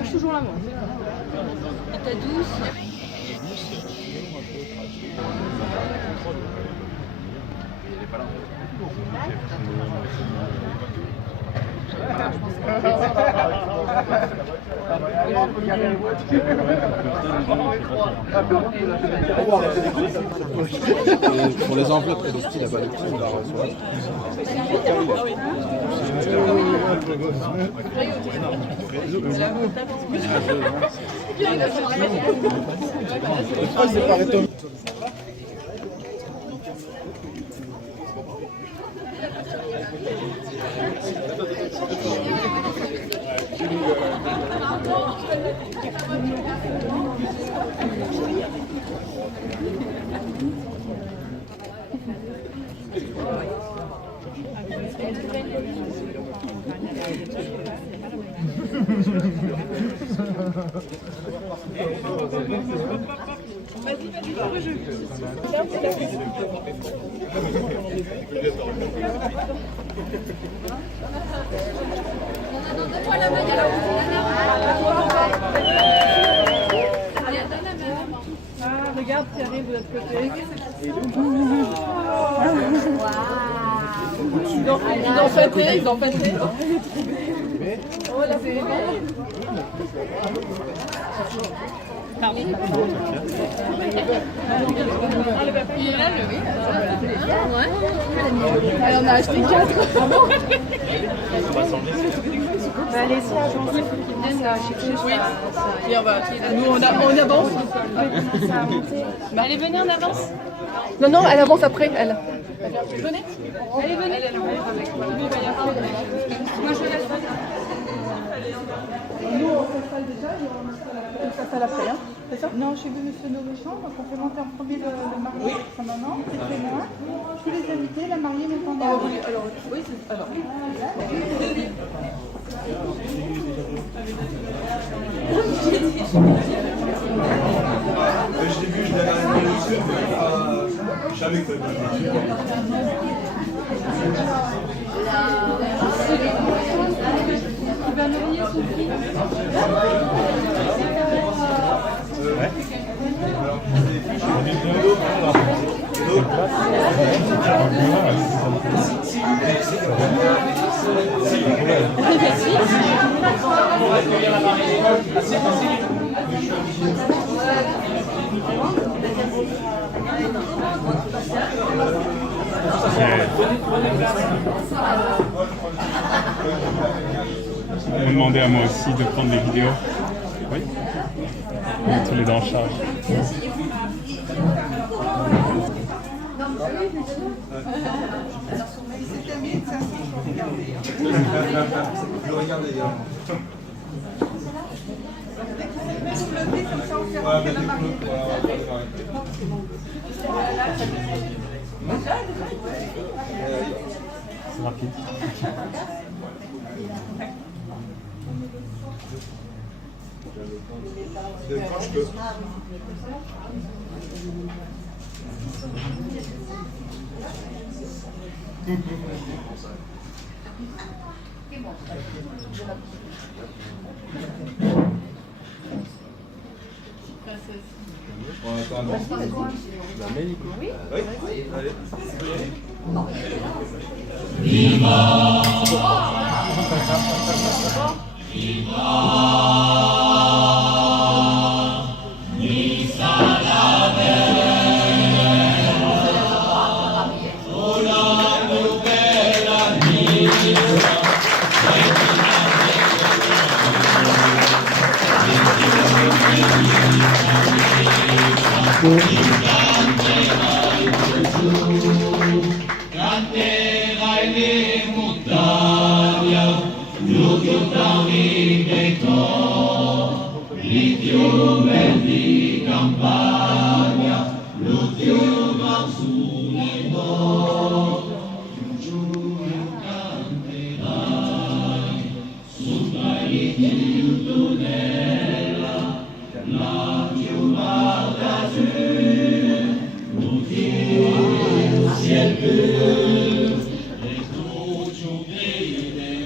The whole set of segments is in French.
je suis toujours là, moi. Et ta douce. Pour les enveloppes, le style, là-bas, le petit, on la reçoit. Ah, regarde qui arrive de l'autre côté. Ils ont fêté, Oh, là, c'est pardon. Il est là, le oui. Ouais. On a acheté 4. Allez, c'est agence, il faut qu'ils viennent chercher ça. Oui. Et nous, on avance. Allez, venez, on avance. Non, elle avance après, elle. Venez. Allez, venez. Moi, je laisse. Nous, on s'installe déjà et on s'installe après. Hein. C'est ça? Non, j'ai vu M. Novéchon, donc on fait monter en premier le marié, sa maman, ses témoins, tous les invités, la mariée, le candidat. Oui, alors, oui, c'est... Alors... Je l'ai vu, je l'avais arrivé dessus, mais jamais que On m'a demandé à moi aussi de prendre des vidéos. Oui. On est tous les deux en charge. Je regarde d'ailleurs. Soulever comme ça, on fait rentrer la mariée. C'est rapide. Quand je peux. On attend un bon. Oui. Allez.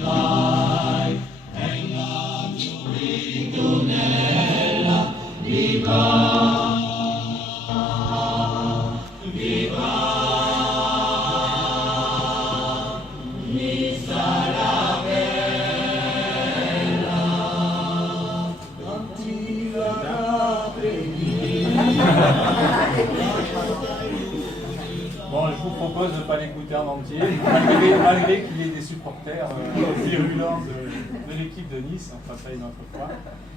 Bon, je vous propose de ne pas l'écouter en entier, malgré qu'il y ait des supporters virulents de l'équipe de Nice, on fera ça une autre fois.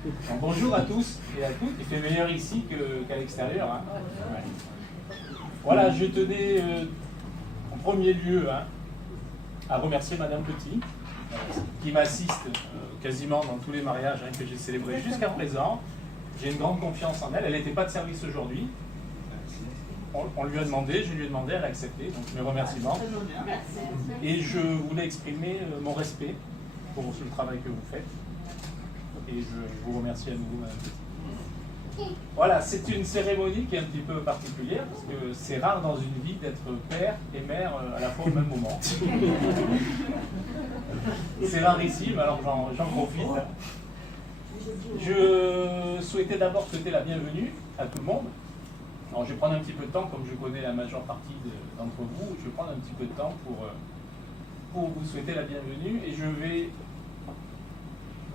Donc, bonjour à tous et à toutes, il fait meilleur ici qu'à l'extérieur. Hein. Ouais. Voilà, je tenais en premier lieu à remercier Madame Petit, qui m'assiste quasiment dans tous les mariages que j'ai célébrés jusqu'à présent. J'ai une grande confiance en elle, elle n'était pas de service aujourd'hui. On lui a demandé, je lui ai demandé, elle a accepté, donc mes remerciements. Et je voulais exprimer mon respect pour le travail que vous faites. Et je vous remercie à nouveau, Madame Petit. Voilà, c'est une cérémonie qui est un petit peu particulière, parce que c'est rare dans une vie d'être père et mère à la fois au même moment. C'est rarissime, alors j'en profite. Je souhaitais d'abord souhaiter la bienvenue à tout le monde. Alors je vais prendre un petit peu de temps, comme je connais la majeure partie d'entre vous, je vais prendre un petit peu de temps pour vous souhaiter la bienvenue, et je vais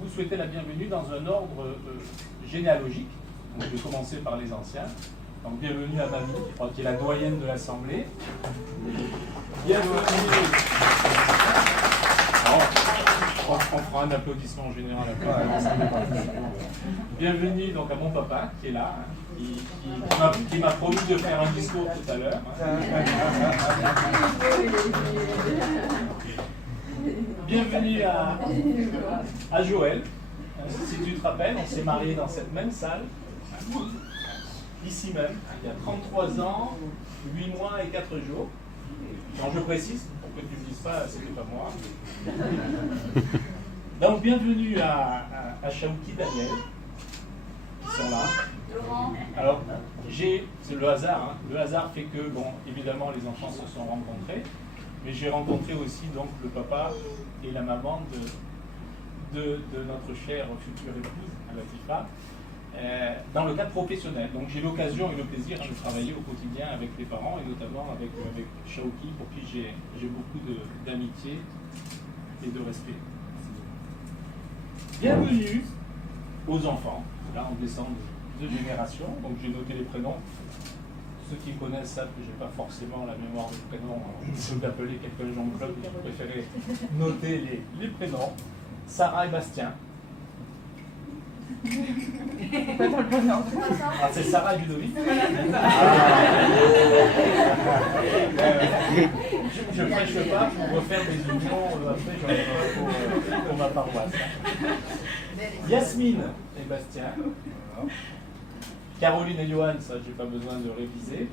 vous souhaiter la bienvenue dans un ordre généalogique. Donc je vais commencer par les anciens. Donc bienvenue à Mamie, je crois qu'elle est la doyenne de l'Assemblée. Bienvenue. Alors, on fera un applaudissement général après. Bienvenue donc à mon papa qui est là, qui m'a promis de faire un discours tout à l'heure. Bienvenue à Joël. Si tu te rappelles, on s'est mariés dans cette même salle, ici même, il y a 33 ans, 8 mois et 4 jours. Alors je précise, pour que tu ne me dises pas, c'était pas moi. Donc bienvenue à Chaouki Daniel, qui sont là. Alors, c'est le hasard, le hasard fait que, bon, évidemment les enfants se sont rencontrés, mais j'ai rencontré aussi donc le papa et la maman de notre chère future épouse, Latifa, dans le cadre professionnel. Donc j'ai l'occasion et le plaisir de travailler au quotidien avec les parents, et notamment avec Chaouki, pour qui j'ai beaucoup d'amitié et de respect. Bienvenue aux enfants. Là on descend de générations, donc j'ai noté les prénoms. Ceux qui me connaissent savent que je n'ai pas forcément la mémoire des prénoms. Je peux appeler quelqu'un Jean-Claude, mais je préférais noter les prénoms. Sarah et Bastien. Ah, c'est Sarah et Ludovic. Je ne prêche pas pour refaire des unions après pour ma paroisse. Yasmine et Bastien. Caroline et Johan, ça j'ai pas besoin de réviser.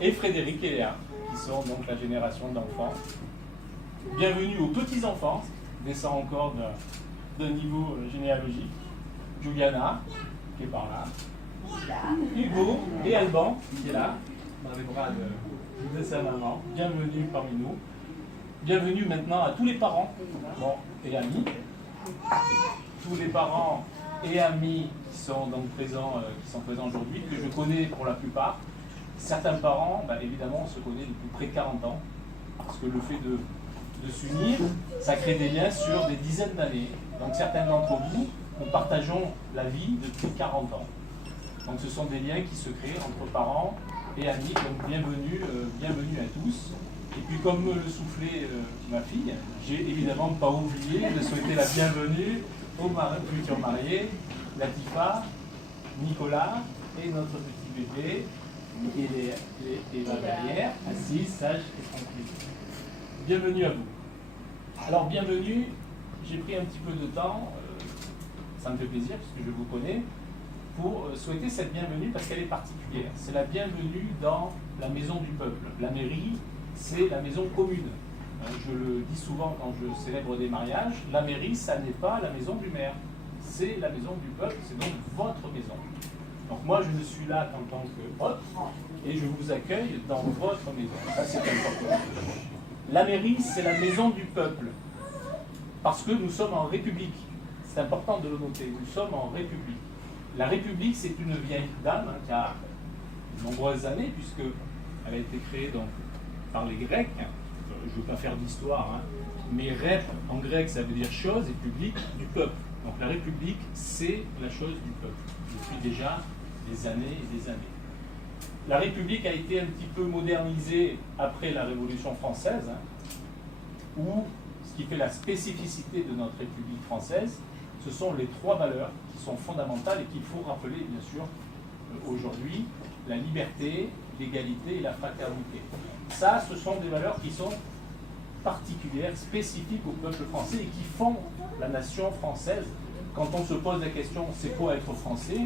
Et Frédéric et Léa, qui sont donc la génération d'enfants. Bienvenue aux petits-enfants, descend encore d'un niveau généalogique. Juliana, qui est par là. Hugo et Alban, qui est là, dans les bras de sa maman. Bienvenue parmi nous. Bienvenue maintenant à tous les parents et amis. Tous les parents et amis qui sont donc présents aujourd'hui, que je connais pour la plupart. Certains parents, évidemment, on se connaît depuis près de 40 ans, parce que le fait de s'unir, ça crée des liens sur des dizaines d'années. Donc certains d'entre vous, nous partageons la vie depuis 40 ans. Donc ce sont des liens qui se créent entre parents et amis. Donc bienvenue à tous. Et puis comme me le soufflait ma fille, j'ai évidemment pas oublié de souhaiter la bienvenue aux futurs mariés, Latifa, Nicolas et notre petit bébé, et ma derrière, assise, sage et tranquille. Bienvenue à vous. Alors bienvenue, j'ai pris un petit peu de temps, ça me fait plaisir puisque je vous connais, pour souhaiter cette bienvenue parce qu'elle est particulière. C'est la bienvenue dans la maison du peuple. La mairie, c'est la maison commune. Je le dis souvent quand je célèbre des mariages, la mairie, ça n'est pas la maison du maire. C'est la maison du peuple, c'est donc votre maison. Donc moi, je ne suis là qu'en tant qu'hôte et je vous accueille dans votre maison. Ça, c'est important. La mairie, c'est la maison du peuple. Parce que nous sommes en République. C'est important de le noter, nous sommes en République. La République, c'est une vieille dame qui a de nombreuses années, puisqu'elle a été créée donc, par les Grecs. Je ne veux pas faire d'histoire, mais rep en grec, ça veut dire chose, et public, du peuple. Donc la République, c'est la chose du peuple, depuis déjà des années et des années. La République a été un petit peu modernisée après la Révolution française, où ce qui fait la spécificité de notre République française, ce sont les trois valeurs qui sont fondamentales et qu'il faut rappeler, bien sûr, aujourd'hui, la liberté, l'égalité et la fraternité. Ça, ce sont des valeurs qui sont particulières, spécifiques au peuple français et qui font la nation française. Quand on se pose la question, c'est quoi être français?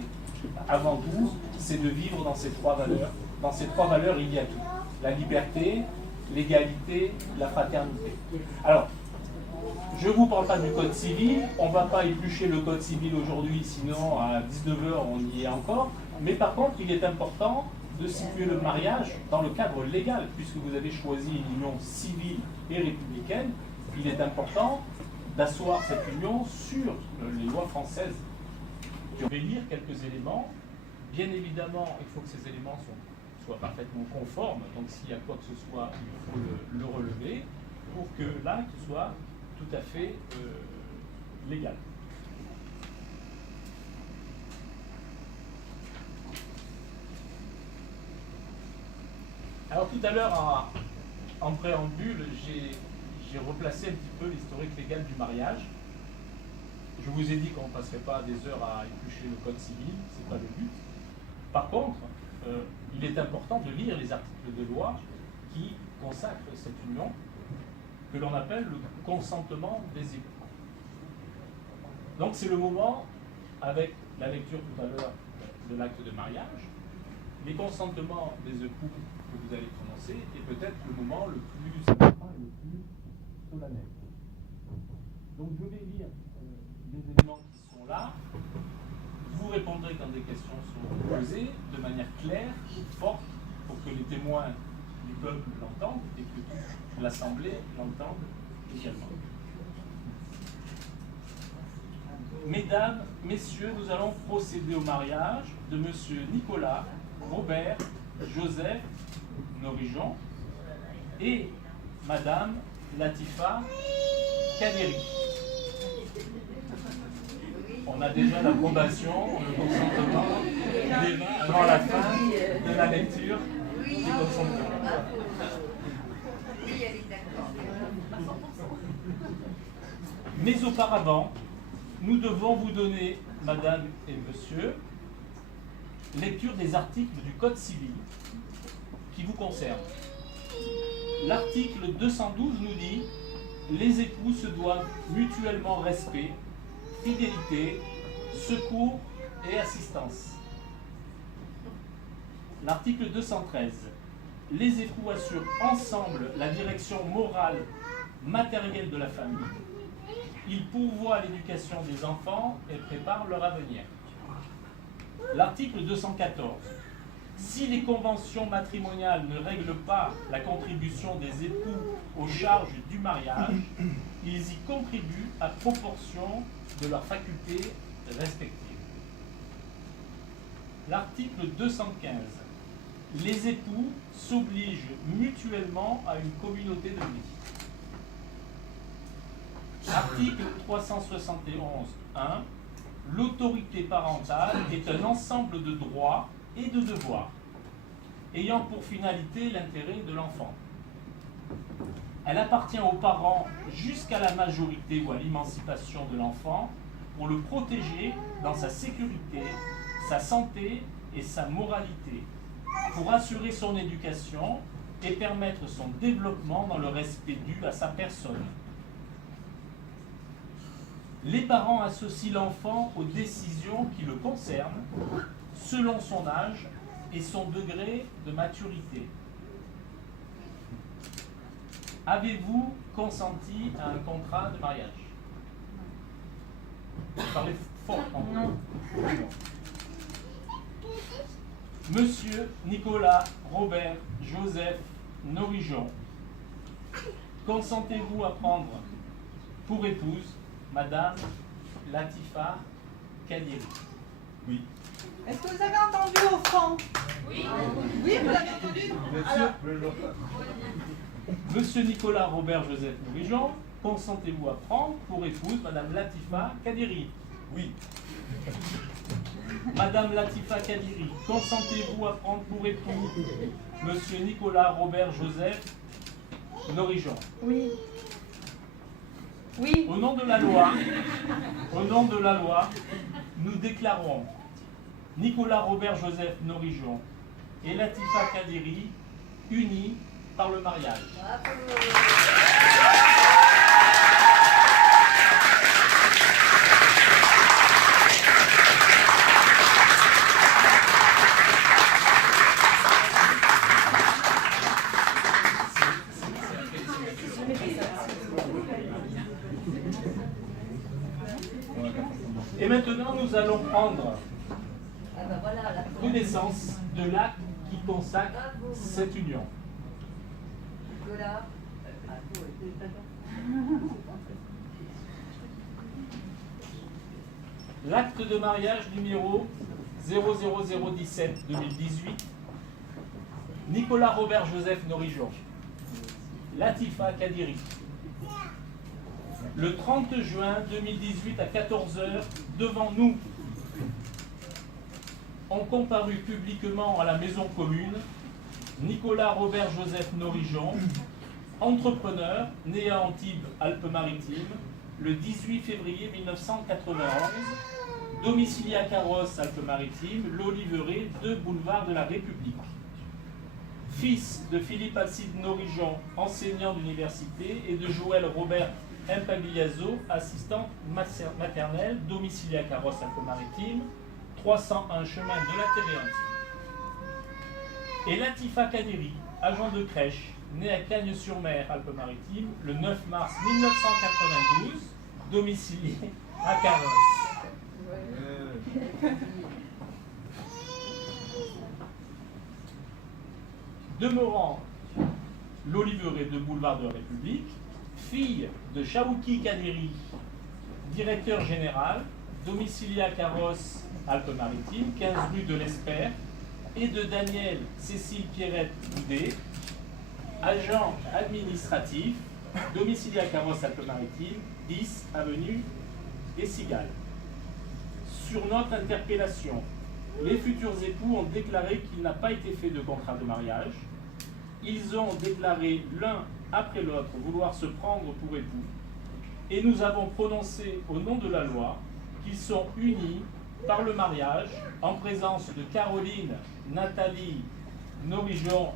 Avant tout, c'est de vivre dans ces trois valeurs. Dans ces trois valeurs, il y a tout. La liberté, l'égalité, la fraternité. Alors, je ne vous parle pas du code civil, on ne va pas éplucher le code civil aujourd'hui, sinon à 19h on y est encore. Mais par contre, il est important de situer le mariage dans le cadre légal, puisque vous avez choisi une union civile et républicaine. Il est important d'asseoir cette union sur les lois françaises. Je vais lire quelques éléments. Bien évidemment, il faut que ces éléments soient parfaitement conformes. Donc s'il y a quoi que ce soit, il faut le relever pour que l'acte soit tout à fait légal. Alors tout à l'heure, en préambule, j'ai replacé un petit peu l'historique légal du mariage. Je vous ai dit qu'on ne passerait pas des heures à éplucher le code civil, ce n'est pas le but. Par contre, il est important de lire les articles de loi qui consacrent cette union, que l'on appelle le consentement des époux. Donc c'est le moment, avec la lecture tout à l'heure de l'acte de mariage, les consentements des époux que vous allez prononcer est peut-être le moment le plus important et le plus solennel. Donc je vais lire les éléments qui sont là. Vous répondrez quand des questions sont posées de manière claire, forte, pour que les témoins du peuple l'entendent et que toute l'Assemblée l'entende également. Mesdames, Messieurs, nous allons procéder au mariage de Monsieur Nicolas Robert Joseph Norijon et Madame Latifa Kaderi. On a déjà l'approbation, le consentement avant la fin de la lecture du consentement. Oui, elle est d'accord. Mais auparavant, nous devons vous donner, Madame et Monsieur, lecture des articles du Code civil qui vous concernent. L'article 212 nous dit « Les époux se doivent mutuellement respect, fidélité, secours et assistance. » L'article 213 « Les époux assurent ensemble la direction morale, matérielle de la famille. Ils pourvoient l'éducation des enfants et préparent leur avenir. » L'article 214. Si les conventions matrimoniales ne règlent pas la contribution des époux aux charges du mariage, ils y contribuent à proportion de leurs facultés respectives. L'article 215. Les époux s'obligent mutuellement à une communauté de vie. Article 371.1. L'autorité parentale est un ensemble de droits et de devoirs, ayant pour finalité l'intérêt de l'enfant. Elle appartient aux parents jusqu'à la majorité ou à l'émancipation de l'enfant pour le protéger dans sa sécurité, sa santé et sa moralité, pour assurer son éducation et permettre son développement dans le respect dû à sa personne. Les parents associent l'enfant aux décisions qui le concernent selon son âge et son degré de maturité. Avez-vous consenti à un contrat de mariage? Parlez fort en vous. Monsieur Nicolas Robert Joseph Norijon, consentez-vous à prendre pour épouse Madame Latifa Kadiri. Oui. Est-ce que vous avez entendu au fond? Oui. Oui, vous l'avez entendu? Alors, Monsieur Nicolas Robert Joseph Nourigeon, consentez-vous à prendre pour épouse Madame Latifa Kadiri? Oui. Madame Latifa Kadiri, consentez-vous à prendre pour époux Monsieur Nicolas Robert Joseph Nourigeon? oui. Oui. Au nom de la loi, nous déclarons Nicolas Robert Joseph Nourigeon et Latifa Kadiri unis par le mariage. Et maintenant, nous allons prendre connaissance de l'acte qui consacre cette union. L'acte de mariage numéro 00017-2018, Nicolas Robert Joseph Nourigeon, Latifa Kadiri. Le 30 juin 2018 à 14 h, devant nous, ont comparu publiquement à la maison commune Nicolas Robert Joseph Nourigeon, entrepreneur, né à Antibes, Alpes-Maritimes, le 18 février 1991, domicilié à Carrosse, Alpes-Maritimes, l'Oliveraie, 2 boulevard de la République. Fils de Philippe Alcide Nourigeon, enseignant d'université, et de Joël Robert Impagliazzo, assistante maternelle, domicilié à Carrosse, Alpes-Maritimes, 301 chemin de la Téléantine. Et Latifa Kadiri, agent de crèche, né à Cagnes-sur-Mer, Alpes-Maritimes, le 9 mars 1992, domicilié à Carrosse. Demeurant l'Oliveraie de boulevard de la République, fille de Chaouki Kadiri, directeur général, domicilié à Carrosse, Alpes-Maritimes, 15 rue de l'Espère, et de Daniel Cécile Pierrette Boudet, agent administratif, domicilié à Carrosse, Alpes-Maritimes, 10 avenue des Cigales. Sur notre interpellation, les futurs époux ont déclaré qu'il n'a pas été fait de contrat de mariage. Ils ont déclaré l'un après l'autre vouloir se prendre pour époux. Et nous avons prononcé au nom de la loi qu'ils sont unis par le mariage en présence de Caroline Nathalie Nourigeon,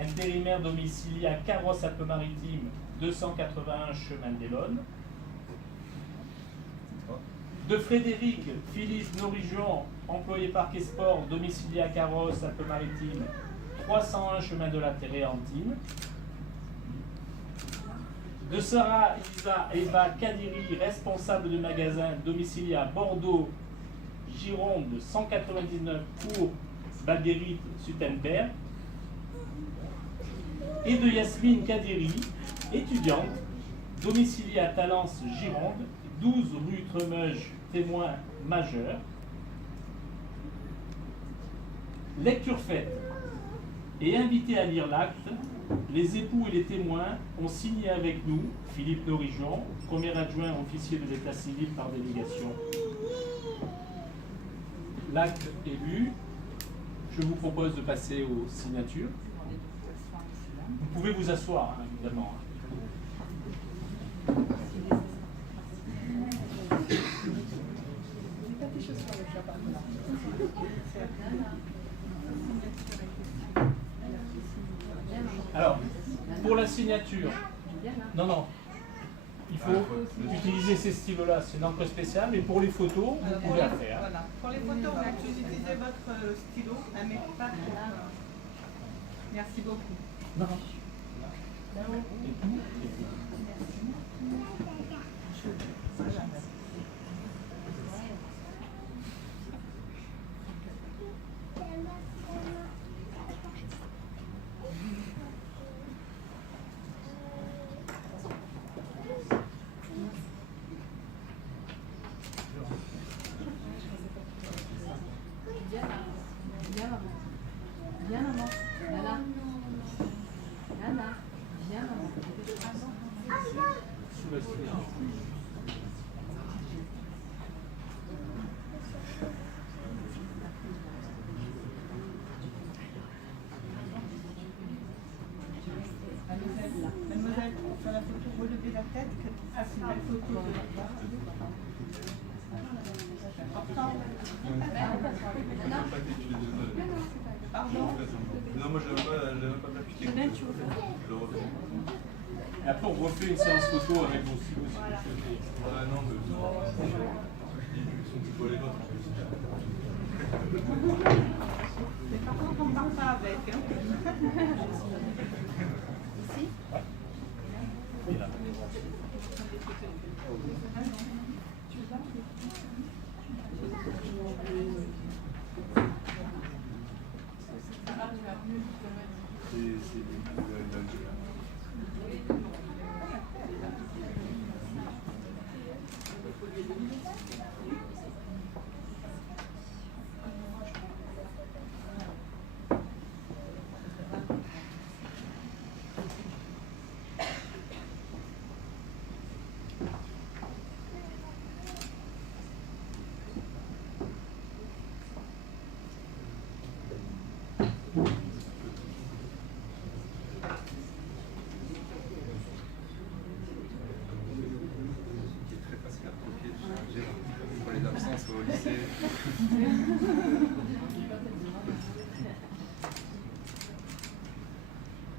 intérimaire domicilié à Carrosse, Alpes-Maritimes, 281 chemin d'Elonne, de Frédéric Philippe Nourigeon, employé Parc et Sport, domicilié à Carrosse, Alpes-Maritimes, 301 chemin de la Téléantine, de Sarah Isa Eva Kadiri, responsable de magasin, domicilié à Bordeaux, Gironde, 199 pour Balguérite, Suttenberg, et de Yasmine Kadiri, étudiante, domiciliée à Talence, Gironde, 12 rue Tremeuge, témoin majeur. Lecture faite. Et invité à lire l'acte, les époux et les témoins ont signé avec nous, Philippe Nourigeon, premier adjoint officier de l'état civil par délégation. L'acte est lu. Je vous propose de passer aux signatures. Vous pouvez vous asseoir, hein, évidemment. Alors, pour la signature, non, il faut utiliser ces stylos-là, c'est une encre spéciale, mais pour les photos, vous pouvez la faire. Voilà. Pour les photos, vous utilisez votre stylo, mais pas pour... Merci beaucoup. Non. Mademoiselle, sur la photo, relevez la tête. Ah, c'est une belle photo. Pardon. Non, moi je n'avais pas appliqué. Et après, on refait une séance photo avec vos stylos si vous souhaitez. Ouais, non, mais ils sont plus beaux les nôtres. Mais par contre, on ne part pas avec. Hein. Pour les absences au lycée.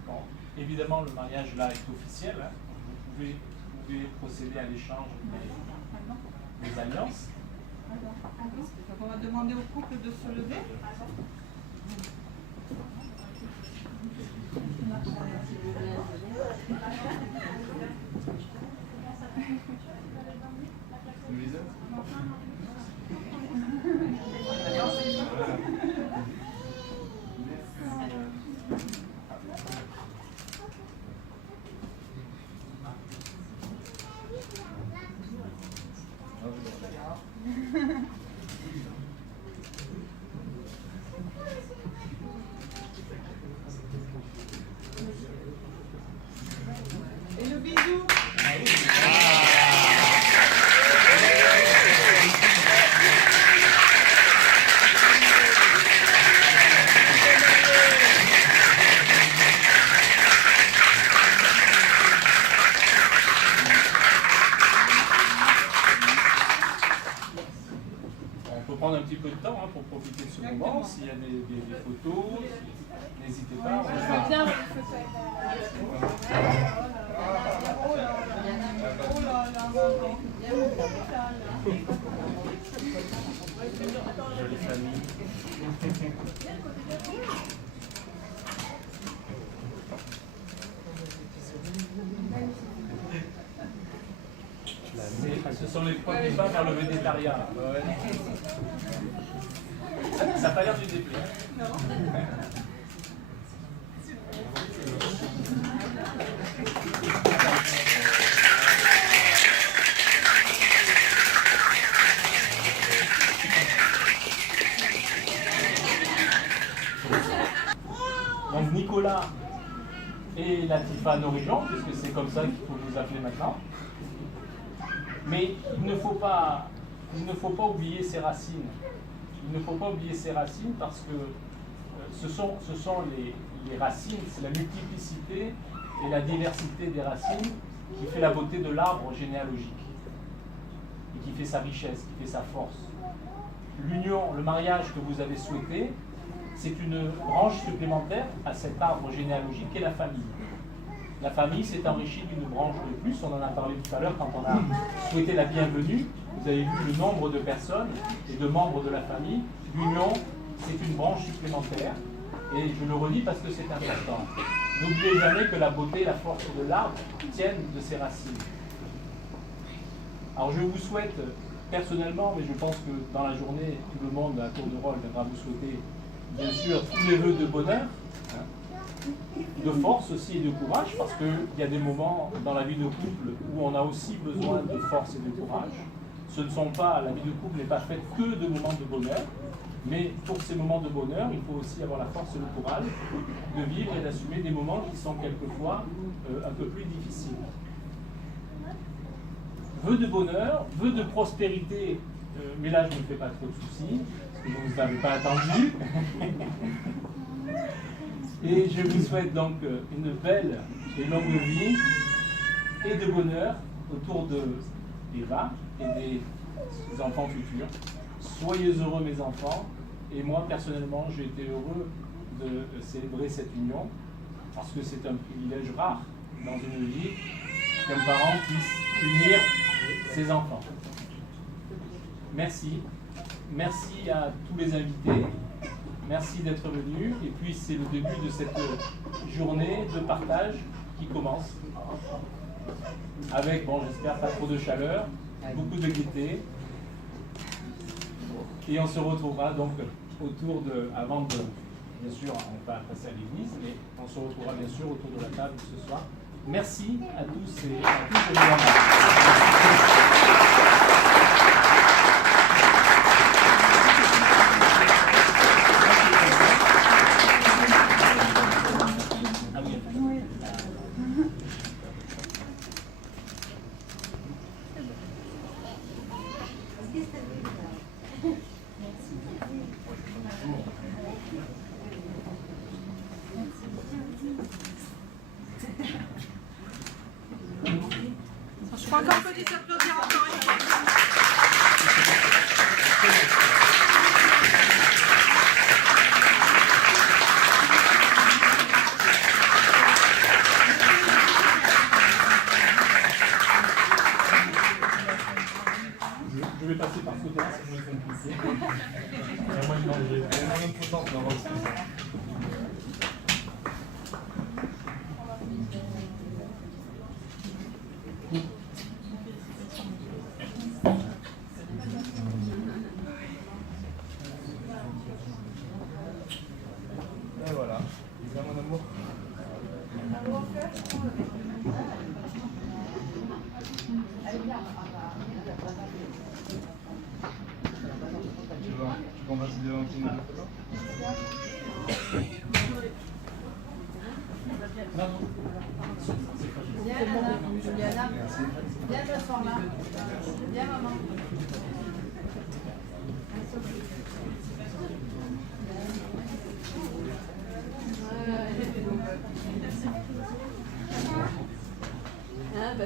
Bon, évidemment, le mariage là est officiel. Hein. Vous pouvez procéder à l'échange des alliances. Donc on va demander au couple de se lever. Louise? Et le bisou. On peut prendre un petit peu de temps hein, pour profiter de ce moment. S'il y a des photos, n'hésitez pas. Bien. Oh là là, maman. Jolie famille. Ce sont les premiers pas vers le végétariat. Ça n'a pas l'air du déplaire. Donc Nicolas et Latifa Norijan, puisque c'est comme ça qu'il faut vous appeler maintenant. Mais il ne faut pas oublier ses racines. Il ne faut pas oublier ses racines parce que ce sont les racines, c'est la multiplicité et la diversité des racines qui fait la beauté de l'arbre généalogique et qui fait sa richesse, qui fait sa force. L'union, le mariage que vous avez souhaité, c'est une branche supplémentaire à cet arbre généalogique qu'est la famille. La famille s'est enrichie d'une branche de plus, on en a parlé tout à l'heure quand on a souhaité la bienvenue. Vous avez vu le nombre de personnes et de membres de la famille. L'union, c'est une branche supplémentaire. Et je le redis parce que c'est important. N'oubliez jamais que la beauté et la force de l'arbre tiennent de ses racines. Alors je vous souhaite personnellement, mais je pense que dans la journée, tout le monde à tour de rôle viendra vous souhaiter bien sûr tous les vœux de bonheur, de force aussi et de courage, parce qu'il y a des moments dans la vie de couple où on a aussi besoin de force et de courage. Ce ne sont pas, la vie de couple n'est pas faite que de moments de bonheur, mais pour ces moments de bonheur, il faut aussi avoir la force et le courage de vivre et d'assumer des moments qui sont quelquefois un peu plus difficiles. vœux de bonheur, vœux de prospérité, mais là je ne me fais pas trop de soucis, parce que vous n'avez pas attendu. Et je vous souhaite donc une belle et longue vie et de bonheur autour d'Eva et des enfants futurs. Soyez heureux mes enfants, et moi personnellement j'ai été heureux de célébrer cette union, parce que c'est un privilège rare dans une vie qu'un parent puisse unir ses enfants. Merci. Merci à tous les invités. Merci d'être venus. Et puis c'est le début de cette journée de partage qui commence. Avec, bon, j'espère pas trop de chaleur, beaucoup de gaieté. Et on se retrouvera donc autour de, avant de, bien sûr, on va passer à l'église, mais on se retrouvera bien sûr autour de la table ce soir. Merci à tous et à toutes Je crois qu'on peut les applaudir encore une fois. Je vais passer par côté, c'est moins compliqué. Il y a moins de danger. Il y a moins de potence dans votre esprit. Et voilà. C'est mon amour. Tu qu'on va se dire un petit peu. Non, non. Viens, Nana. Juliana. Viens t'asseoir là. Viens, maman. Ah, bah,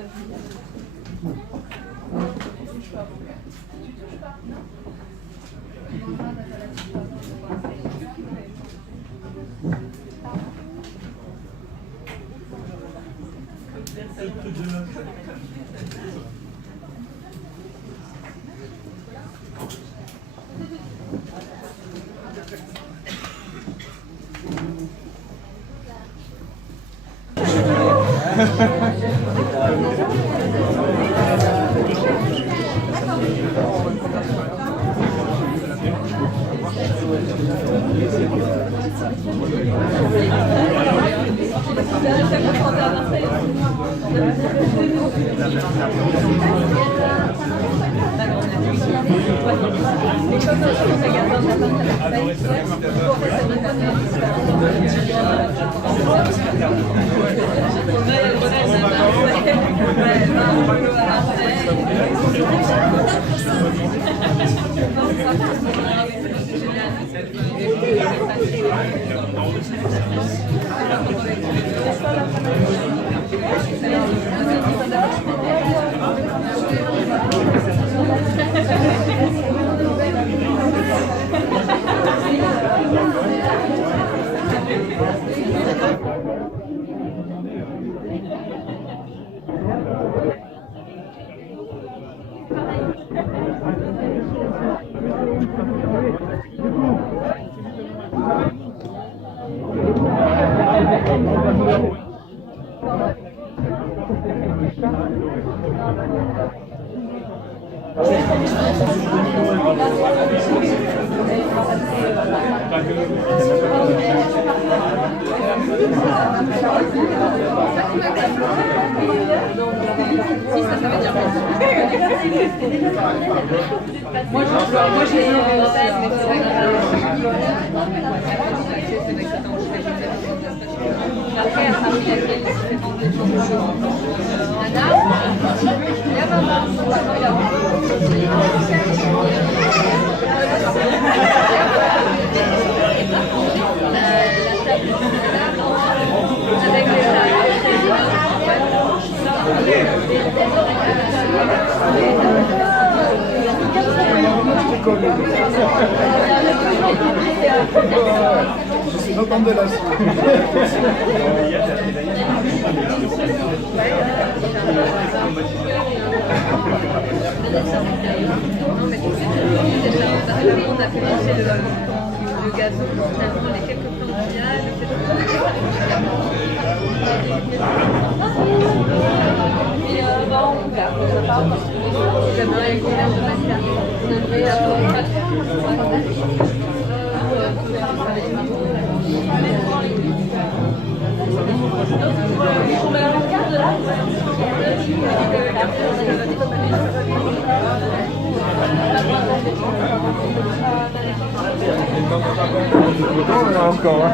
Moi j'ai eu mais c'est vrai après, elle a pris la qualité. Nana, viens maman. Je suis content de la suite. Non, mais tu sais que déjà, on a fait manger le gazon, finalement, les quelques plantes qu'il y a, le fait on garde, on n'a pas encore trouvé. J'aimerais combien de mètres carrés? On aimerait avoir 4. On met la carte là. On a encore.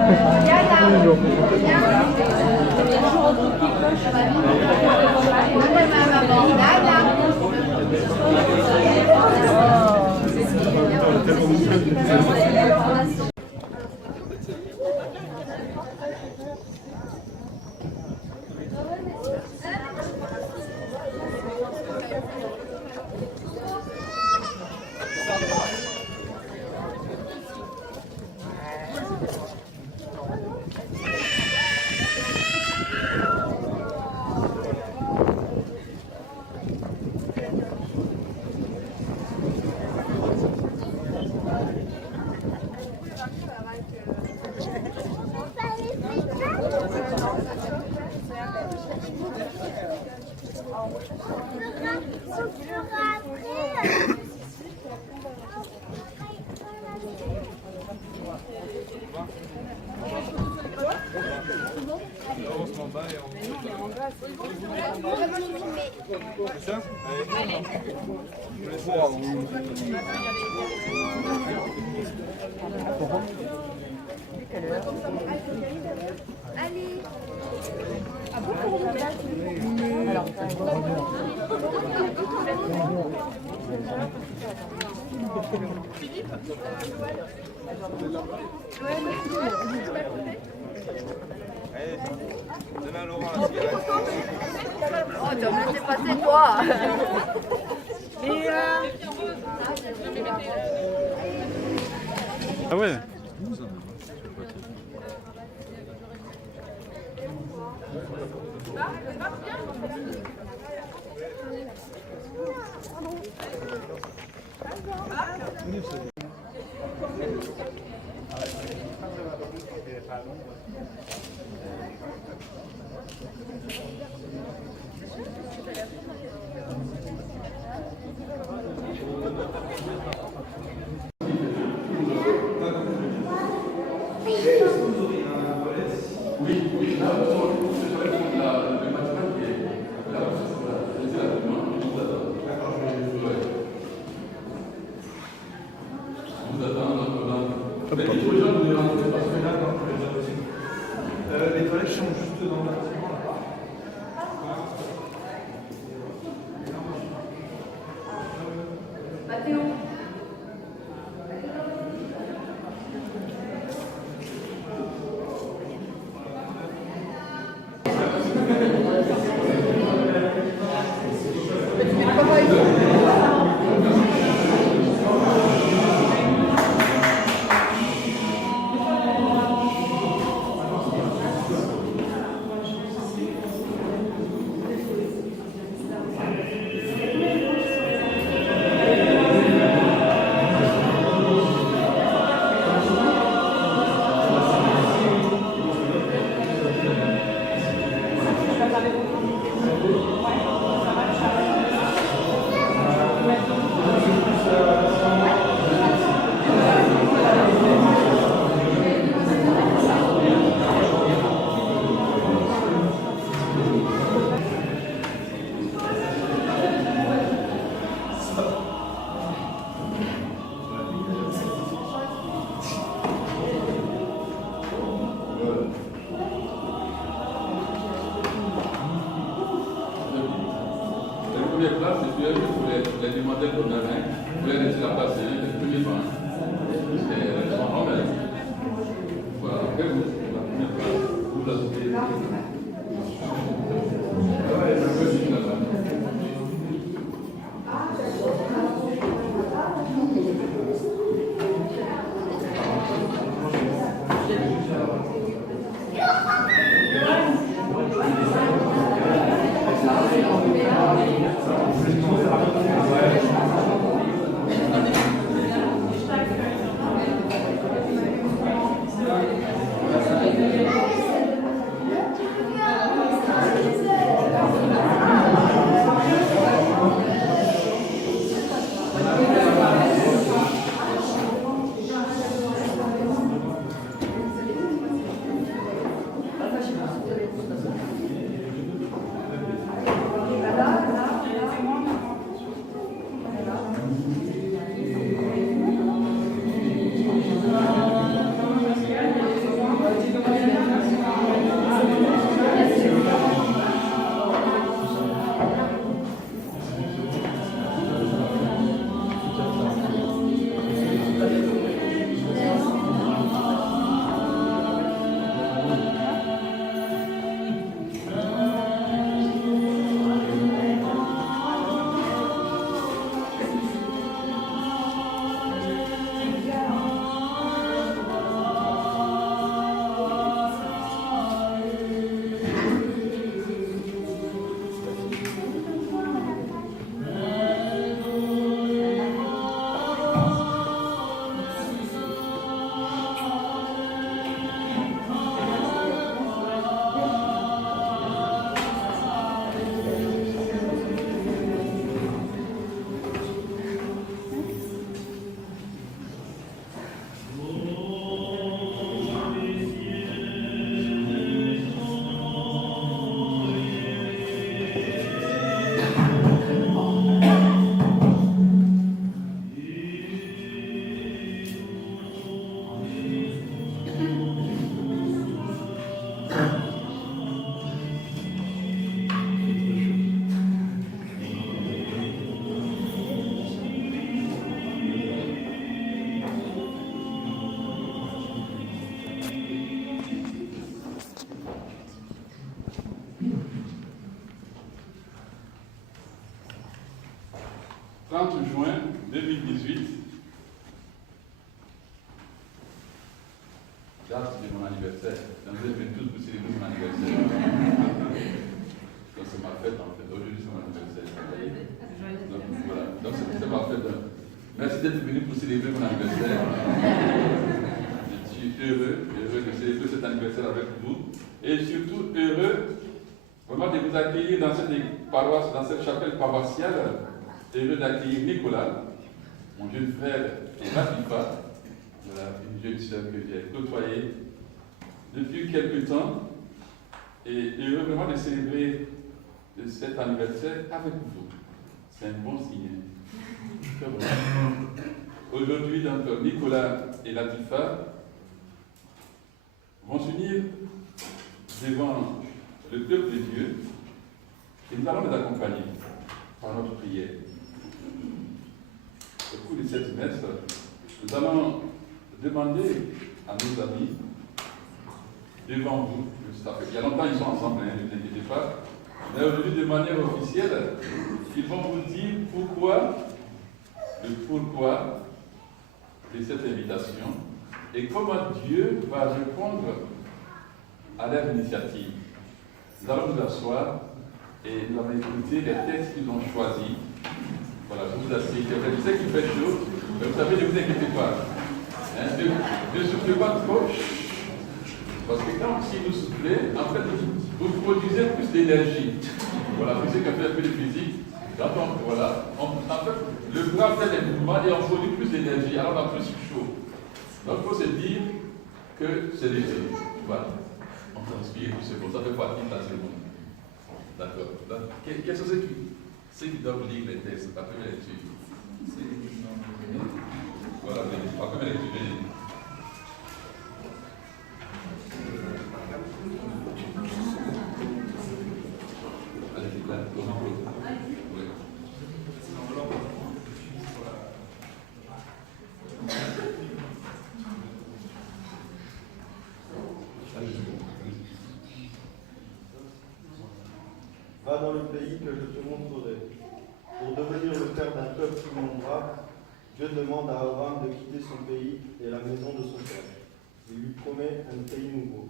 Oh, tu vas me laisser passer, toi. Ah ouais. Les toilettes sont juste dans le bâtiment là-bas. première place, c'est celui-là que je voulais demander le gamin. Je voulais laisser la place, c'est le premier banc. C'est marrant, mais voilà, après vous, la première place, vous la soutenez. Ah ouais, je veux là-bas. 30 juin 2018, date de mon anniversaire. Donc, vous êtes tous pour célébrer mon anniversaire. Donc, c'est ma fête en fait. Aujourd'hui, c'est mon anniversaire. Donc, voilà. Donc, c'est ma fête. Merci d'être venu pour célébrer mon anniversaire. Je suis heureux de célébrer cet anniversaire avec vous. Et surtout heureux vraiment de vous accueillir dans cette paroisse, dans cette chapelle paroissiale. Heureux d'accueillir Nicolas, mon jeune frère, et Latifa, voilà, une jeune sœur que j'ai côtoyée depuis quelques temps. Et heureux vraiment de célébrer cet anniversaire avec vous. C'est un bon signe. Très bon. Aujourd'hui, donc, Nicolas et Latifa vont s'unir devant le peuple de Dieu et nous allons les accompagner par notre prière. Au cours de cette messe, nous allons demander à nos amis devant vous, il y a longtemps ils sont ensemble, ne vous inquiétez pas, mais aujourd'hui de manière officielle, ils vont vous dire le pourquoi de cette invitation et comment Dieu va répondre à leur initiative. Nous allons nous asseoir et nous allons écouter les textes qu'ils ont choisis. Voilà, je vous assure, je sais qu'il fait chaud, mais vous savez, ne vous inquiétez pas. Hein, ne soufflez pas trop, parce que si vous soufflez, en fait, vous produisez plus d'énergie. Voilà, vous savez qu'on fait un peu de physique. Donc, voilà, en fait, le bras fait des mouvements et on produit plus d'énergie, alors on a plus chaud. Donc, il faut se dire que c'est léger. Voilà. On s'inspire, c'est bon, ça fait partie de la cérémonie. D'accord. Quels sont ceux qui doivent lire les textes, la première lecture? Voilà, la première lecture. Allez, là, oui. Va dans le pays que je te montrerai. Pour devenir le père d'un peuple innombrable, Dieu demande à Abraham de quitter son pays et la maison de son père. Il lui promet un pays nouveau.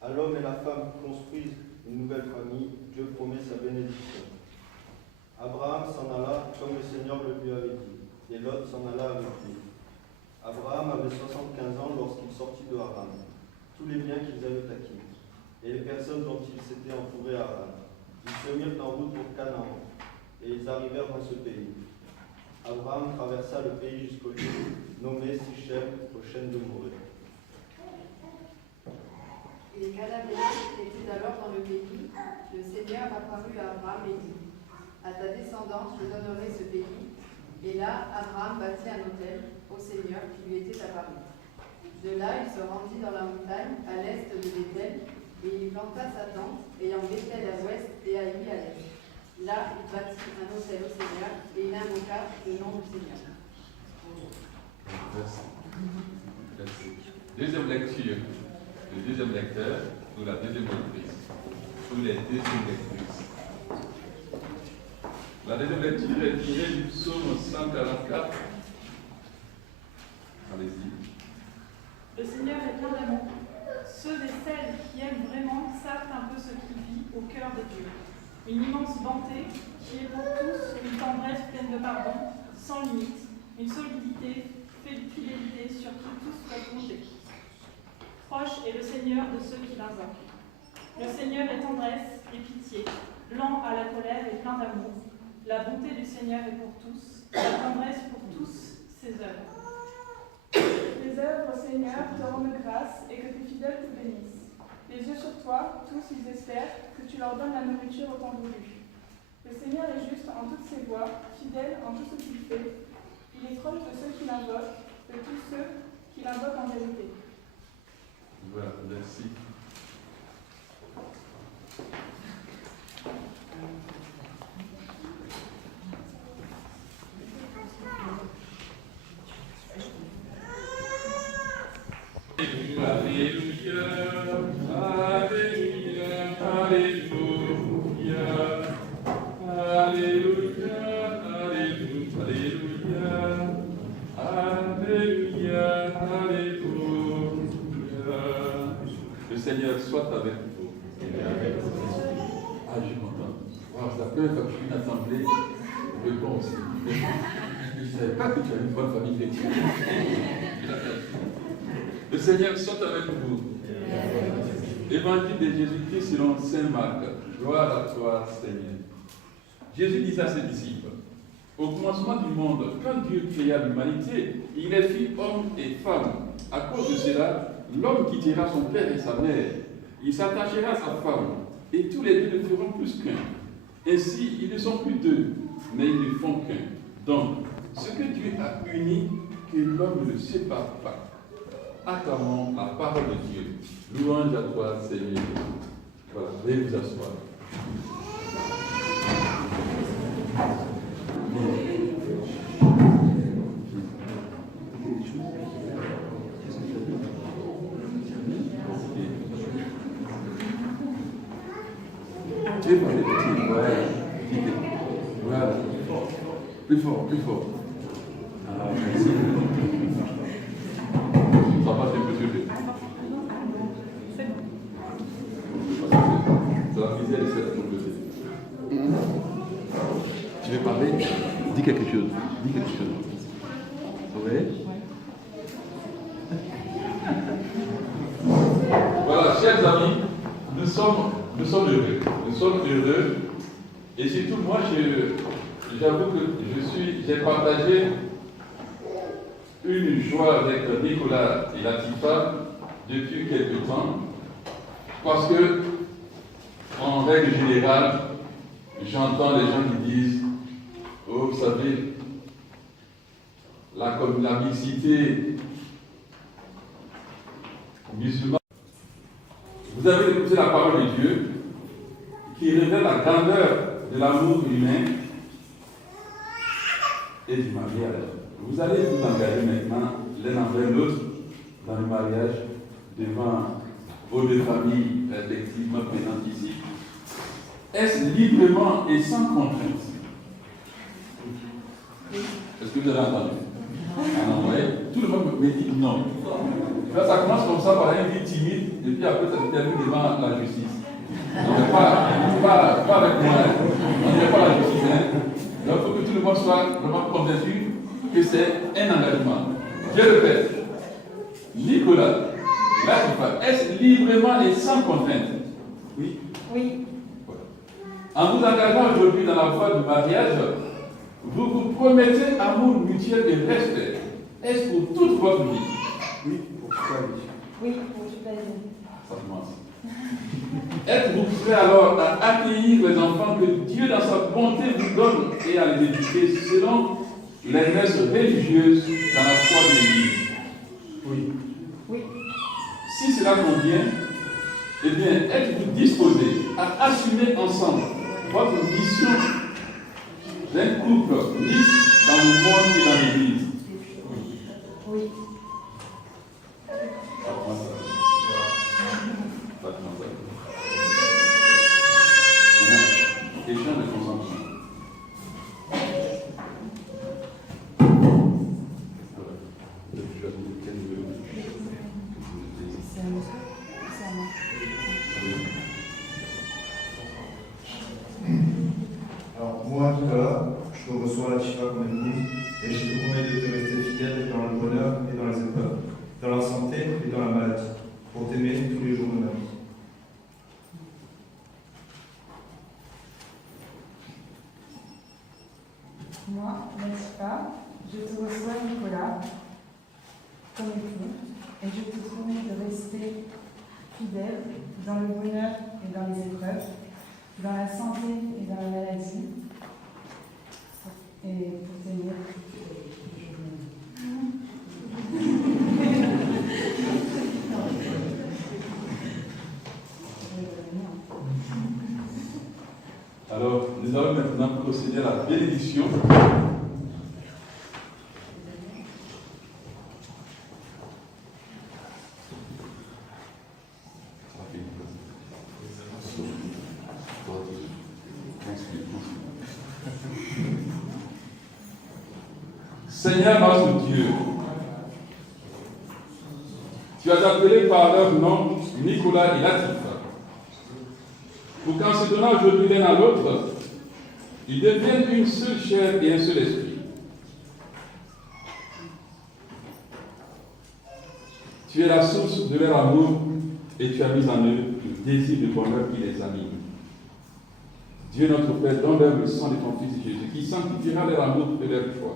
À l'homme et la femme qui construisent une nouvelle famille, Dieu promet sa bénédiction. Abraham s'en alla comme le Seigneur le lui avait dit, et Lot s'en alla avec lui. Abraham avait 75 ans lorsqu'il sortit de Haran, tous les biens qu'ils avaient acquis, et les personnes dont ils s'étaient entourés à Haran. Ils se mirent en route pour Canaan, et ils arrivèrent dans ce pays. Abraham traversa le pays jusqu'au lieu nommé Sichem, aux chênes de Morée. Les Cananéens étaient alors dans le pays. Le Seigneur apparut à Abraham et dit: à ta descendance je donnerai ce pays. Et là, Abraham bâtit un autel au Seigneur qui lui était apparu. De là, il se rendit dans la montagne à l'est de Bethel, et il planta sa tente, ayant Bethel à l'ouest et Aï à l'est. Là, il bâtit un autel au Seigneur, et il invoqua le nom du Seigneur. Merci. Deuxième lecture. Le deuxième lecteur ou la deuxième lectrice. Ou les deuxièmes lectrices. La deuxième lecture est tirée du psaume 144. Allez-y. Le Seigneur est plein d'amour. Ceux et celles qui aiment vraiment savent un peu ce qu'il vit au cœur de Dieu. Une immense bonté qui est pour tous une tendresse pleine de pardon, sans limite, une solidité, fidélité sur qui tous peuvent compter. Proche est le Seigneur de ceux qui l'invoquent. Le Seigneur est tendresse et pitié, lent à la colère et plein d'amour. La bonté du Seigneur est pour tous, la tendresse pour tous ses œuvres. Les œuvres, Seigneur, te rendent grâce et que tes fidèles te bénissent. Les yeux sur toi, tous ils espèrent que tu leur donnes la nourriture au temps voulu. Le Seigneur est juste en toutes ses voies, fidèle en tout ce qu'il fait. Il est proche de ceux qui l'invoquent, de tous ceux qui l'invoquent en vérité. Voilà, merci. Alléluia, Alléluia, Alléluia, Alléluia, Alléluia. qu'une assemblée répond aussi. Je ne savais pas que tu as une bonne famille chrétienne. Le Seigneur soit avec vous. Évangile de Jésus-Christ selon Saint Marc. Gloire à toi, Seigneur. Jésus dit à ses disciples, au commencement du monde, quand Dieu créa l'humanité, il les fit hommes et femmes. À cause de cela, l'homme quittera son père et sa mère. Il s'attachera à sa femme, et tous les deux ne feront plus qu'un. Ainsi, ils ne sont plus deux, mais ils ne font qu'un. Donc, ce que Dieu a uni, que l'homme ne sépare pas. Acclamons la parole de Dieu. Louange à toi, Seigneur. Voilà, veuillez vous asseoir. Tu es parlé petit, voilà. Voilà. Plus fort, plus fort. Ah, merci. Ça passe un peu sur le. C'est la misère de cette communauté. Tu veux parler? Dis quelque chose. Dis quelque chose. Oui? Voilà, chers amis, nous sommes heureux. Nous sommes heureux. Et surtout, moi, j'avoue que j'ai partagé une joie avec Nicolas et Latifa depuis quelque temps. Parce que, en règle générale, j'entends les gens qui disent, oh, vous savez, la mixité musulmane. Vous avez écouté la parole de Dieu qui révèle la grandeur de l'amour humain et du mariage. Vous allez vous engager maintenant l'un envers l'autre dans le mariage devant vos deux familles respectivement présentes ici. Est-ce librement et sans contrainte? Est-ce que vous avez entendu? Ah non, ouais. Tout le monde me dit non. Là, ça commence comme ça par un vie timide, et puis après, ça se termine devant la justice. Non, mais pas avec moi. On n'est pas la justice. Hein. Donc, il faut que tout le monde soit vraiment convaincu que c'est un engagement. Je répète, Nicolas, là, est-ce librement et sans contrainte? Oui. Oui. En vous engageant aujourd'hui dans la voie du mariage, vous vous promettez amour mutuel et respect. Est-ce pour toute votre vie? Oui, pour toute la vie. Oui, pour toute la vie. Ça commence. Êtes-vous prêt alors à accueillir les enfants que Dieu dans sa bonté vous donne et à les éduquer selon les mœurs religieuses dans la foi de l'Église? Oui. Oui. Si cela convient, eh bien, êtes-vous disposé à assumer ensemble votre mission d'un couple lisse dans le monde et dans l'Église? Oui. Échange de consentement. Alors, moi, Nicolas, je te reçois Latifa comme épouse et je te promets de te rester fidèle dans le bonheur et dans les épreuves, dans la santé et dans la maladie, pour t'aimer tous les jours de ma vie. Moi, Latifa, je te reçois Nicolas comme époux et je te promets de rester fidèle dans le bonheur et dans les épreuves, dans la santé et dans la maladie, et pour t'aimer tous les jours de ma vie. Alors, nous allons maintenant procéder à la bénédiction. Seigneur notre Dieu, tu as appelé par leur nom Nicolas et Latifa, pour qu'en se donnant aujourd'hui l'un à l'autre, Ils deviennent une seule chair et un seul esprit. Tu es la source de leur amour et tu as mis en eux le désir de bonheur qui les anime. Dieu notre Père, donne-leur le sang de ton Fils Jésus, qui sanctifiera leur amour et leur foi,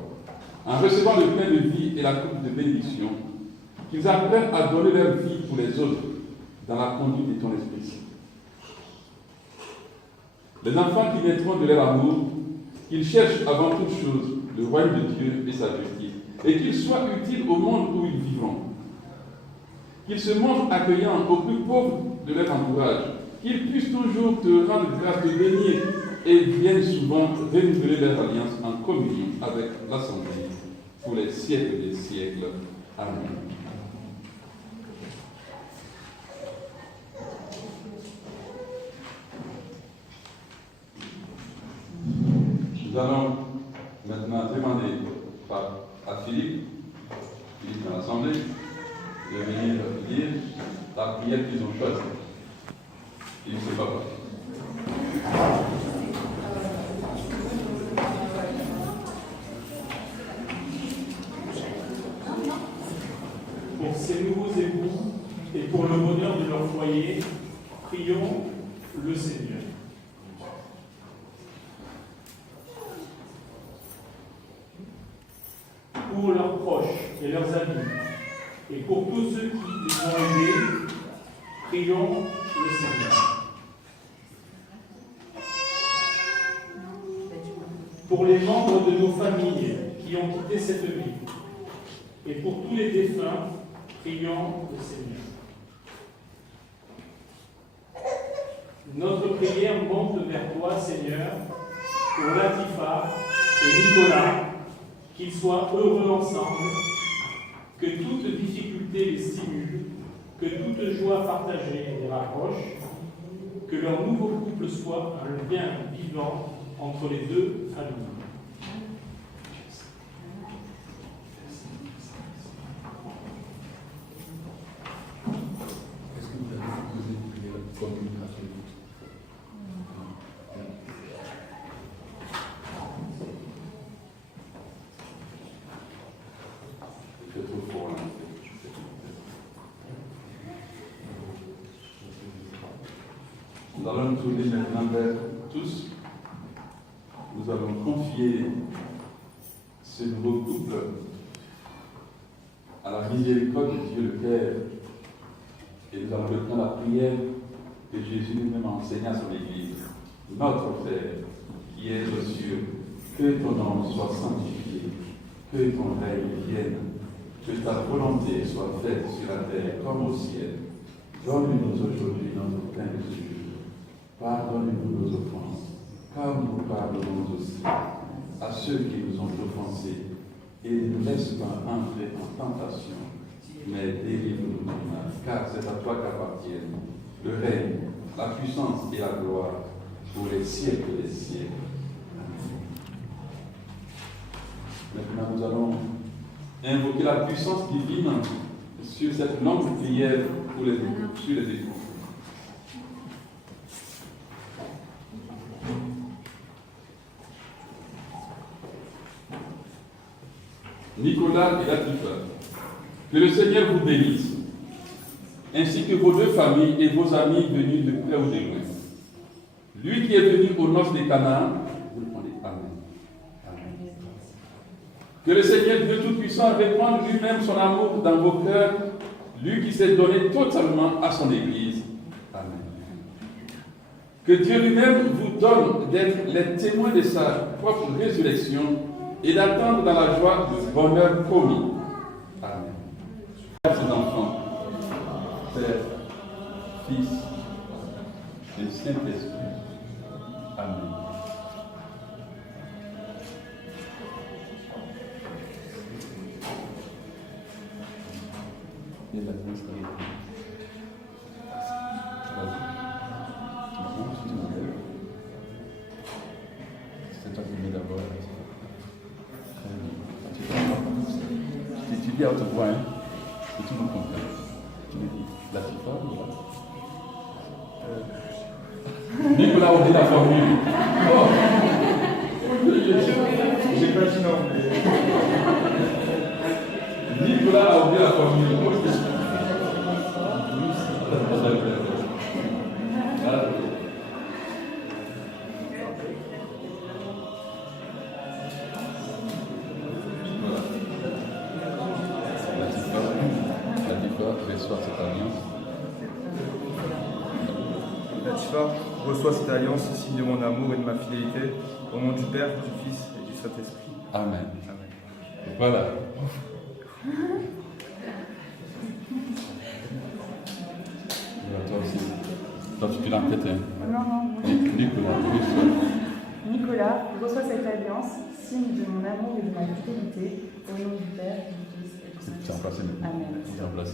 en recevant le pain de vie et la coupe de bénédiction, qu'ils apprennent à donner leur vie pour les autres dans la conduite de ton Esprit Saint. Les enfants qui naîtront de leur amour, qu'ils cherchent avant toute chose le royaume de Dieu et sa justice, et qu'ils soient utiles au monde où ils vivront. Qu'ils se montrent accueillants aux plus pauvres de leur entourage, qu'ils puissent toujours te rendre grâce de bénir et viennent souvent renouveler leur alliance en communion avec l'Assemblée pour les siècles des siècles. Amen. Nous allons maintenant demander à Philippe dans l'Assemblée, de venir lire la prière qu'ils ont choisie. Il ne sait pas. Pour ces nouveaux époux et pour le bonheur de leur foyer, prions le Seigneur. Pour leurs proches et leurs amis, et pour tous ceux qui les ont aidés, prions le Seigneur. Pour les membres de nos familles qui ont quitté cette vie, et pour tous les défunts, prions le Seigneur. Notre prière monte vers toi, Seigneur, pour Latifa et Nicolas, qu'ils soient heureux ensemble, que toute difficulté les stimule, que toute joie partagée les rapproche, que leur nouveau couple soit un lien vivant entre les deux familles. Est-ce que vous avez proposé de prier la commune catholique? C'est trop fort là. Nous allons nous tourner maintenant vers tous. Nous allons confier ce nouveau couple à la miséricorde de Dieu le Père. Et nous allons reprendre la prière que Jésus lui-même a enseignée à son Église. Notre Père, qui es aux cieux, que ton nom soit sanctifié, que ton règne vienne, que ta volonté soit faite sur la terre comme au ciel. Donne-nous aujourd'hui notre pain de ce jour. Pardonne-nous nos offenses, comme nous pardonnons aussi à ceux qui nous ont offensés. Et ne nous laisse pas entrer en tentation, mais délivre-nous du mal, car c'est à toi qu'appartiennent le règne, la puissance et la gloire pour les siècles des siècles. Maintenant, nous allons invoquer la puissance divine sur cette longue prière pour les époux, sur les époux. Nicolas et Latifa, que le Seigneur vous bénisse, ainsi que vos deux familles et vos amis venus de près ou de loin. Lui qui est venu aux noces des Canaan, vous le prenez. Amen. Amen. Que le Seigneur Dieu Tout-Puissant répande lui-même son amour dans vos cœurs, lui qui s'est donné totalement à son Église. Amen. Que Dieu lui-même vous donne d'être les témoins de sa propre résurrection et d'attendre dans la joie le bonheur commis. Amen. Ses enfants, Père, Fils et Saint-Esprit. Amen. Et la grâce de Dieu. C'est toi qui mets d'abord. Tu dis à haute voix, hein, et tout le monde comprend. Tu me dis, la plupart ou pas Nicolas, on dit la formule. Oh. entendu la formule. Latifa reçoit cette alliance, signe de mon amour et de ma fidélité, au nom du Père, du Fils et du Saint-Esprit. Amen. Voilà. Toi aussi. Toi, tu peux l'enquêter. Nicolas reçoit cette alliance, signe de mon amour et de ma fidélité, au nom du Père, du Fils et du Saint-Esprit. Amen. Voilà.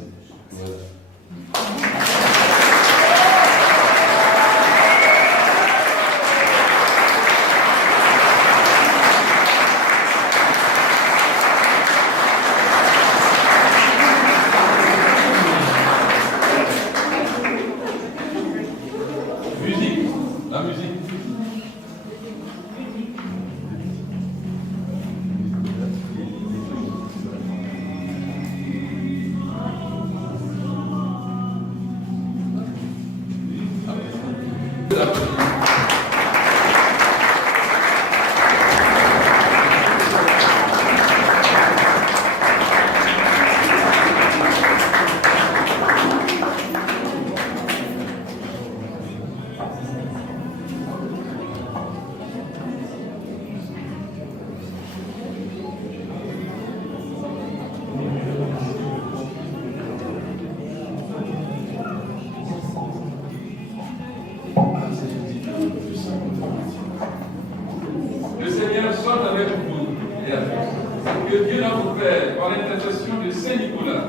Le Seigneur soit avec vous et avec vous. Que Dieu notre Père, par l'intercession de Saint Nicolas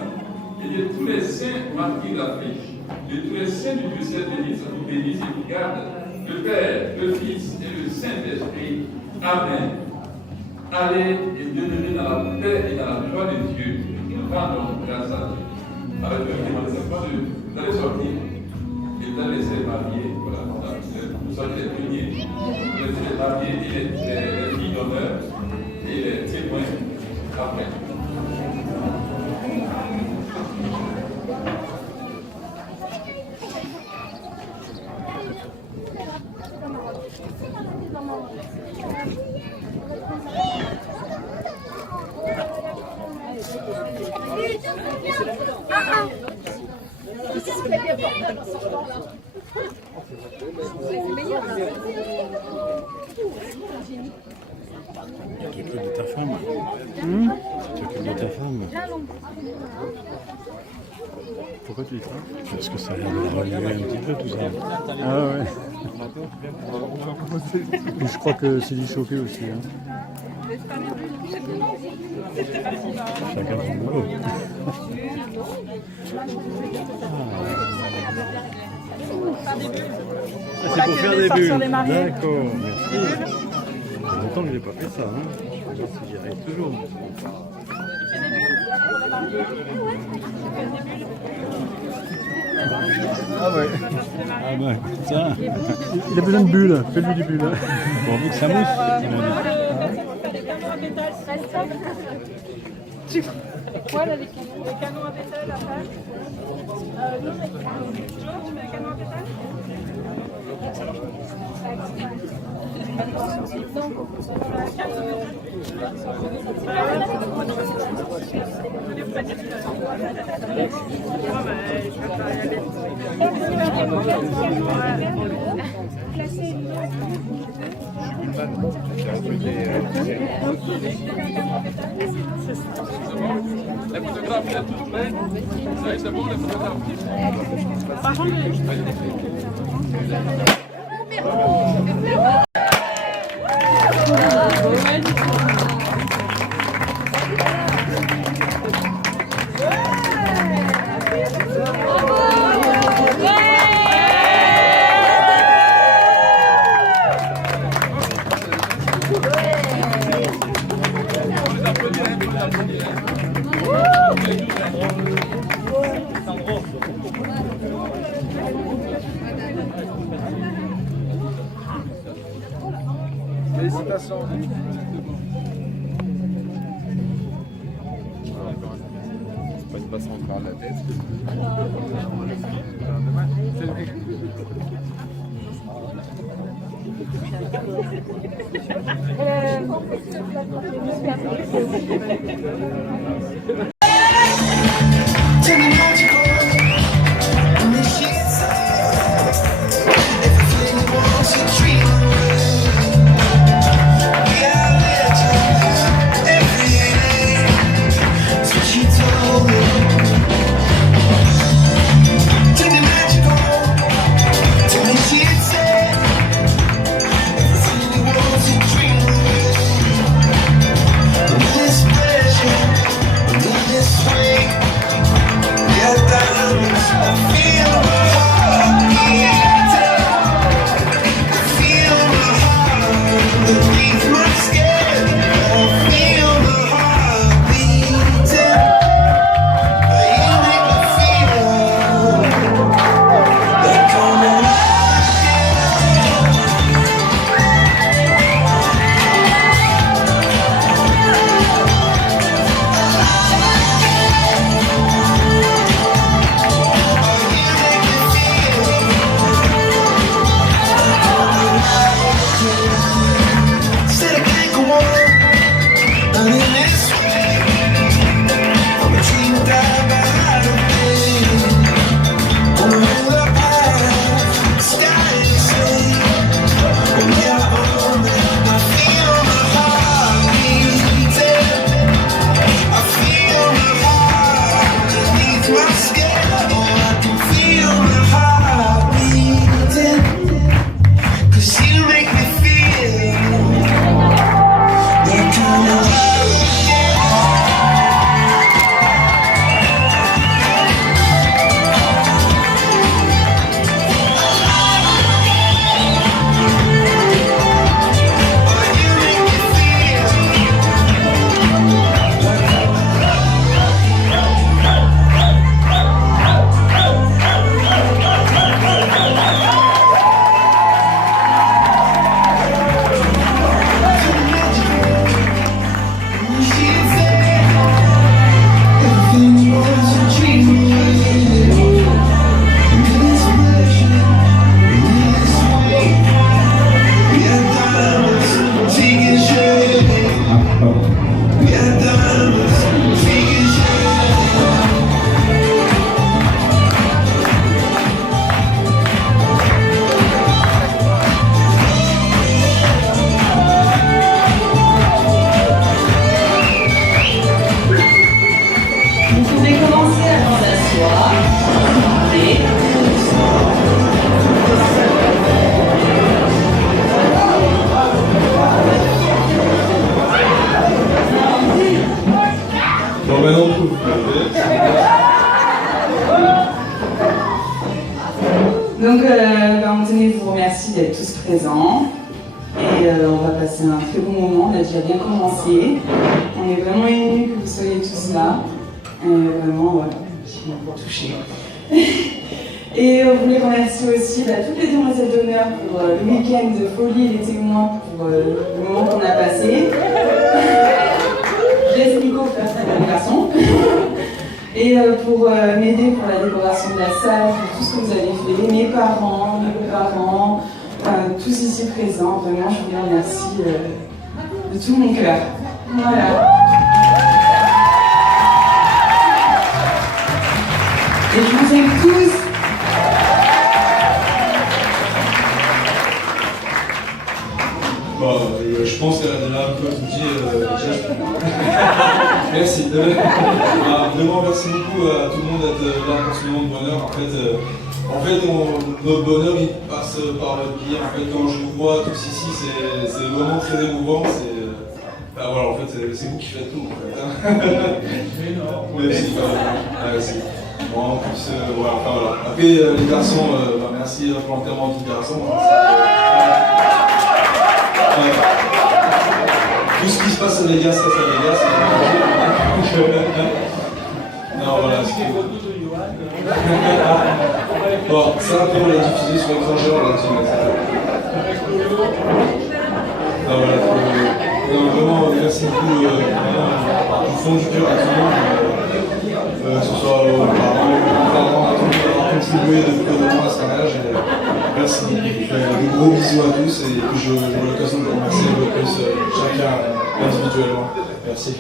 et de tous les saints martyrs d'Afrique, de tous les saints du diocèse de Nice, vous bénisse et vous garde, le Père, le Fils et le Saint-Esprit. Amen. Allez et bienvenue dans la paix et dans la joie de Dieu. Rendons grâce à Dieu. Avec le demande d'aller sortir et d'aller laisser marier. Voilà, nous sommes les premiers, les mariés et les filles d'honneur et les témoins après. Tu t'occupes de ta femme. Tu t'occupes de ta femme. Pourquoi tu dis ça? Parce que ça a l'air de remuer un petit peu tout ça. Ah ouais. Je crois que c'est du choqué aussi. Hein. Chacun son boulot. Ah, c'est pour faire des bulles. D'accord, merci. Ça fait longtemps que je n'ai pas fait ça. Hein. Je vais voir si j'y arrive toujours. Ah ouais. Ah bah tiens. Il a besoin de bulles. Fais-lui des bulles. Pour envie que ça mousse. Voilà les canons à pétales après. Non, mais tu mets un canon à pétales? La photographie est toute pleine. C'est bon, les photographies. Par contre, Félicitations. C'est pas passe en travers de la tête. Donc, on tenait de vous remercier d'être tous présents. Et on va passer un très bon moment. On a déjà bien commencé. On est vraiment émus que vous soyez tous là. Vraiment, voilà, je suis touchée. Et on voulait remercier aussi toutes les demoiselles d'honneur pour le week-end de folie et les témoins pour le moment qu'on a passé. Je laisse Nico faire sa décoration. Et pour m'aider pour la décoration de la salle, pour tout ce que vous avez fait, mes parents, tous ici présents, vraiment je vous remercie de tout mon cœur. Voilà. Et je vous aime tous. Bon, je pense qu'elle a déjà un peu tout dit. Merci. Vraiment, merci beaucoup à tout le monde d'être là pour ce moment de bonheur. En fait, notre bonheur il passe par votre biais. En fait, quand je vous vois tous ici, c'est vraiment très émouvant. Voilà, en fait, c'est vous qui faites tout. En fait, hein. Merci. Merci. Bon, en plus, voilà, voilà. Après, les garçons, merci pour l'enterrement du garçon. Tout ce qui se passe à Vegas, reste à Vegas. Non, voilà. Bon, ça, après, on l'a diffusé sur l'écran géant, on l'a dit. Non, voilà. Non, vraiment, merci beaucoup. Du fond du cœur à tout le monde. que ce soit aux parents, aux grands-parents, à tout le monde d'avoir contribué de près de loin à ce mariage. Et merci. De gros bisous à tous et que j'aurai l'occasion de vous remercier un peu plus chacun individuellement. Merci.